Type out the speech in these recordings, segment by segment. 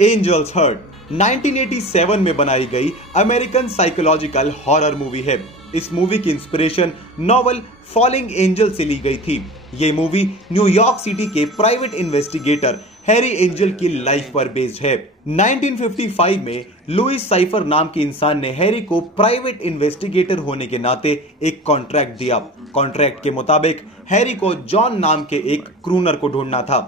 Angels hurt 1987 में बनाई गई अमेरिकन साइकोलॉजिकल हॉरर मूवी है। इस मूवी की इंस्पिरेशन नॉवल फॉलिंग एंजल से ली गई थी। ये मूवी न्यूयॉर्क सिटी के प्राइवेट इन्वेस्टिगेटर हैरी एंजल की लाइफ पर बेस्ड है। 1955 में लुइस साइफर नाम के इंसान ने हैरी को प्राइवेट इन्वेस्टिगेटर होने के नाते एक कॉन्ट्रैक्ट दिया। कॉन्ट्रैक्ट के मुताबिक हैरी को जॉन नाम के एक क्रूनर को ढूंढना था।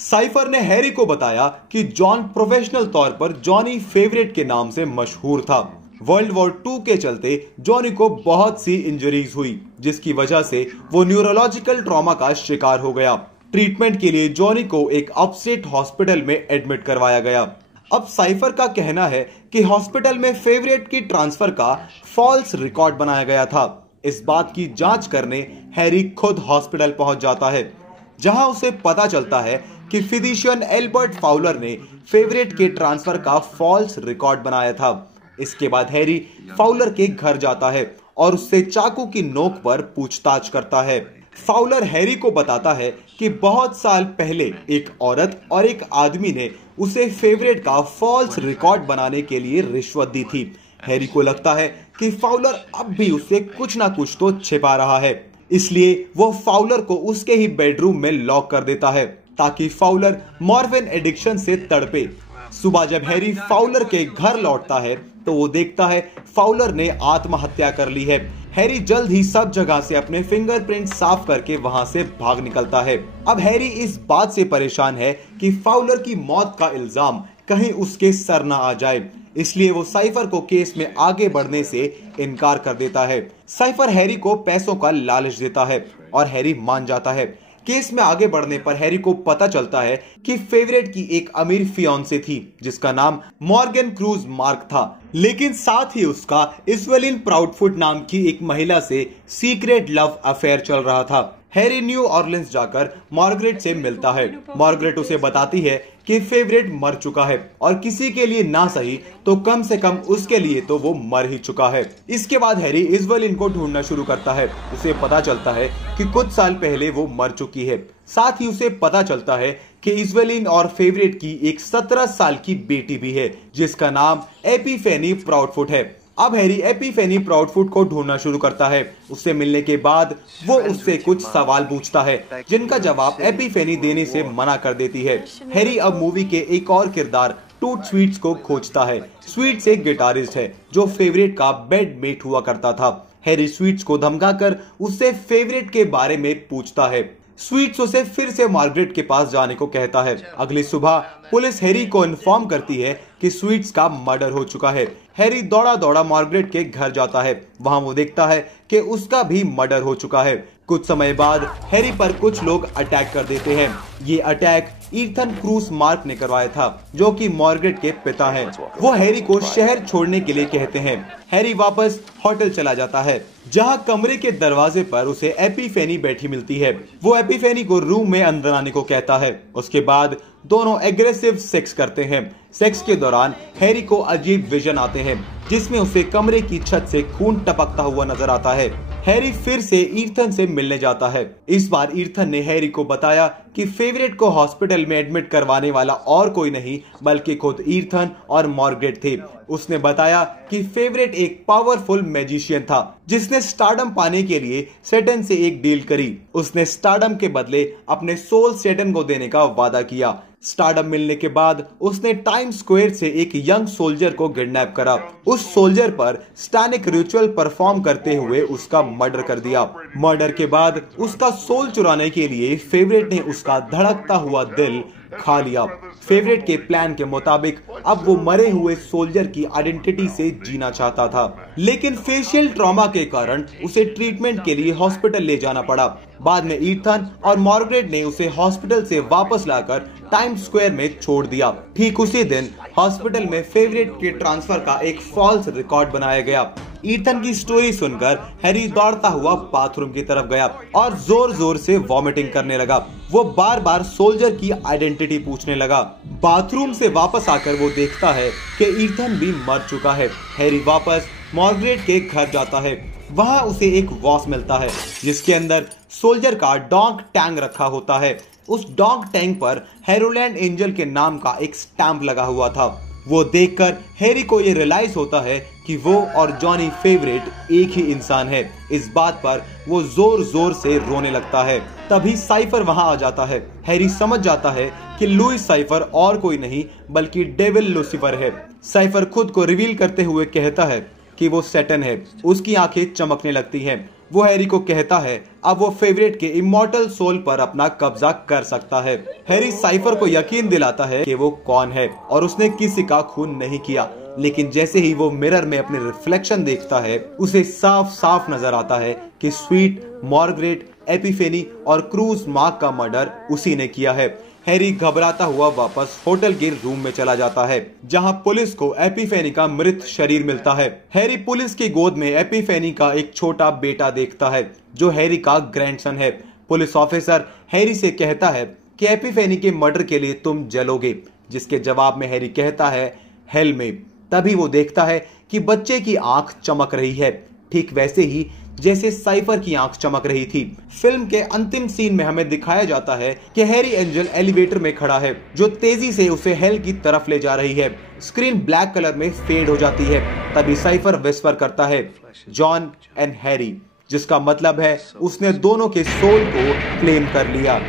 साइफर ने हैरी को बताया कि जॉन प्रोफेशनल तौर पर जॉनी फेवरेट के नाम से मशहूर था। वर्ल्ड वॉर 2 के चलते जॉनी को बहुत सी इंजरीज हुई, जिसकी वजह से वो न्यूरोलॉजिकल ट्रॉमा का शिकार हो गया। ट्रीटमेंट के लिए जॉनी को एक अपस्टेट हॉस्पिटल में एडमिट करवाया गया। अब साइफर का कहना है कि हॉस्पिटल में फेवरेट की ट्रांसफर का फॉल्स रिकॉर्ड बनाया गया था। इस बात की जांच करने हैरी खुद हॉस्पिटल पहुंच जाता है, जहां उसे पता चलता है कि फिजिशियन एल्बर्ट फाउलर ने फेवरेट के ट्रांसफर का फॉल्स रिकॉर्ड बनाया था। इसके बाद हैरी फाउलर के घर जाता है और उससे चाकू की नोक पर पूछताछ करता है। फाउलर हैरी को बताता है कि बहुत साल पहले एक औरत और एक आदमी ने उसे फेवरेट का फॉल्स रिकॉर्ड बनाने के लिए रिश्वत दी थी। हैरी को लगता है कि फाउलर अब भी उससे कुछ ना कुछ तो छिपा रहा है, इसलिए वो फाउलर को उसके ही बेडरूम में लॉक कर देता है ताकि फाउलर मॉर्फिन एडिक्शन से तड़पे। सुबह जब हैरी फाउलर के घर लौटता है तो वो देखता है फाउलर ने आत्महत्या कर ली है। हैरी जल्द ही सब जगह से अपने फिंगरप्रिंट साफ करके वहां से भाग निकलता है। अब हैरी इस बात से परेशान है कि फाउलर की मौत का इल्जाम कहीं उसके सर ना आ जाए, इसलिए वो साइफर को केस में आगे बढ़ने से इनकार कर देता है। साइफर हैरी को पैसों का लालच देता है और हैरी मान जाता है। केस में आगे बढ़ने पर हैरी को पता चलता है कि फेवरेट की एक अमीर फियांसे थी जिसका नाम मॉर्गन क्रूज मार्क था, लेकिन साथ ही उसका इज़वेलिन प्राउडफुट नाम की एक महिला से सीक्रेट लव अफेयर चल रहा था। हैरी न्यू ऑरलिंस जाकर मार्गरेट से मिलता है। मार्गरेट उसे बताती है कि फेवरेट मर चुका है और किसी के लिए ना सही तो कम से कम उसके लिए तो वो मर ही चुका है। इसके बाद हैरी इज़वेलिन को ढूंढना शुरू करता है। उसे पता चलता है कि कुछ साल पहले वो मर चुकी है। साथ ही उसे पता चलता है कि इज़वेलिन और फेवरेट की एक 17 साल की बेटी भी है जिसका नाम एपिफेनी प्राउडफुट है। अब हैरी एपिफेनी प्राउडफुट को ढूंढना शुरू करता है। उससे मिलने के बाद वो उससे कुछ सवाल पूछता है जिनका जवाब एपिफेनी देने से मना कर देती है। हैरी अब मूवी के एक और किरदार टूट स्वीट्स को खोजता है। स्वीट्स एक गिटारिस्ट है जो फेवरेट का बेडमेट हुआ करता था। हैरी स्वीट्स को धमकाकर उससे फेवरेट के बारे में पूछता है। स्वीट्स उसे फिर से मार्गरेट के पास जाने को कहता है। अगली सुबह पुलिस हैरी को इन्फॉर्म करती है कि स्वीट्स का मर्डर हो चुका है। हैरी दौड़ा दौड़ा मार्गरेट के घर जाता है। वहां वो देखता है कि उसका भी मर्डर हो चुका है। कुछ समय बाद हैरी पर कुछ लोग अटैक कर देते हैं। ये अटैक ईथन क्रूज मार्क ने करवाया था जो कि मार्गरेट के पिता हैं। वो हैरी को शहर छोड़ने के लिए कहते हैं। हैरी वापस होटल चला जाता है जहां कमरे के दरवाजे पर उसे एपिफेनी बैठी मिलती है। वो एपिफेनी को रूम में अंदर आने को कहता है। उसके बाद दोनों एग्रेसिव सेक्स करते हैं। सेक्स के दौरान हैरी को अजीब विजन आते हैं जिसमें उसे कमरे की छत से खून टपकता हुआ नजर आता है। हैरी फिर से ईथन से मिलने जाता है। इस बार ईथन ने हैरी को बताया कि फेवरेट को हॉस्पिटल में एडमिट करवाने वाला और कोई नहीं बल्कि खुद ईथन और मार्गरेट थे। उसने बताया कि फेवरेट एक पावरफुल मैजिशियन था जिसने स्टारडम पाने के लिए सैटर्न से एक डील करी। उसने स्टारडम के बदले अपने सोल सैटर्न को देने का वादा किया। स्टारडम मिलने के बाद उसने टाइम स्क्वायर से एक यंग सोल्जर को किडनैप करा। उस सोल्जर पर स्टैनिक रिचुअल परफॉर्म करते हुए उसका मर्डर कर दिया। मर्डर के बाद उसका सोल चुराने के लिए फेवरेट ने उसका धड़कता हुआ दिल खा लिया। फेवरेट के प्लान के मुताबिक अब वो मरे हुए सोल्जर की आइडेंटिटी से जीना चाहता था, लेकिन फेशियल ट्रॉमा के कारण उसे ट्रीटमेंट के लिए हॉस्पिटल ले जाना पड़ा। बाद में ईथन और मार्गरेट ने उसे हॉस्पिटल से वापस लाकर टाइम स्क्वायर में छोड़ दिया। ठीक उसी दिन हॉस्पिटल में फेवरेट के ट्रांसफर का एक फॉल्स रिकॉर्ड बनाया गया। ईथन की स्टोरी सुनकर हैरी दौड़ता हुआ बाथरूम की तरफ गया और जोर जोर से वॉमिटिंग करने लगा। वो बार बार सोल्जर की आइडेंटिटी पूछने लगा। बाथरूम से वापस आकर वो देखता है कि ईथन भी मर चुका है। हैरी वापस मार्गरेट के घर जाता है। वहां उसे एक वॉच मिलता है जिसके अंदर सोल्जर का डोंक टैंग रखा होता है। उस डॉग टैंक पर हेरोलैंड एंजल के नाम का एक स्टैंप लगा हुआ था। वो देखकर हैरी को ये रियलाइज होता है कि वो और जॉनी फेवरेट एक ही इंसान है। इस बात पर वो जोर जोर से रोने लगता है। तभी साइफर वहां आ जाता है। हैरी समझ जाता है कि लुईस साइफर और कोई नहीं बल्कि डेविल लूसीफर है। साइफर खुद को रिवील करते हुए कहता है कि वो सैटन है। उसकी आंखें चमकने लगती हैं। वो हैरी को कहता है अब वो फेवरेट के इमॉर्टल सोल पर अपना कब्जा कर सकता है। हैरी साइफर को यकीन दिलाता है कि वो कौन है और उसने किसी का खून नहीं किया। लेकिन जैसे ही वो मिरर में अपने रिफ्लेक्शन देखता है, उसे साफ साफ नजर आता है कि स्वीट, मार्गरेट, एपिफेनी और क्रूज मार्क का मर्डर उसी ने किया है। हैरी घबराता हुआ वापस होटल के रूम में चला जाता है, जहां पुलिस को एपिफेनी का मृत शरीर मिलता है। हैरी पुलिस की गोद में एपिफेनी का एक छोटा बेटा देखता है, जो हैरी का ग्रैंडसन है। पुलिस ऑफिसर हैरी से कहता है कि एपिफेनी के मर्डर के लिए तुम जलोगे, जिसके जवाब में हैरी कहता है हेल में। तभी वो देखता है कि बच्चे की आंख चमक रही है, ठीक वैसे ही जैसे साइफर की आंख चमक रही थी। फिल्म के अंतिम सीन में हमें दिखाया जाता है कि हैरी एंजल एलिवेटर में खड़ा है, जो तेजी से उसे हेल की तरफ ले जा रही है। स्क्रीन ब्लैक कलर में फेड हो जाती है। तभी साइफर विस्पर करता है जॉन एंड हैरी, जिसका मतलब है उसने दोनों के सोल को क्लेम कर लिया।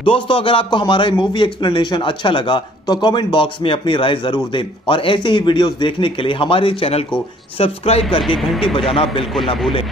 दोस्तों, अगर आपको हमारा मूवी एक्सप्लेनेशन अच्छा लगा तो कमेंट बॉक्स में अपनी राय जरूर दें और ऐसे ही वीडियोस देखने के लिए हमारे चैनल को सब्सक्राइब करके घंटी बजाना बिल्कुल ना भूलें।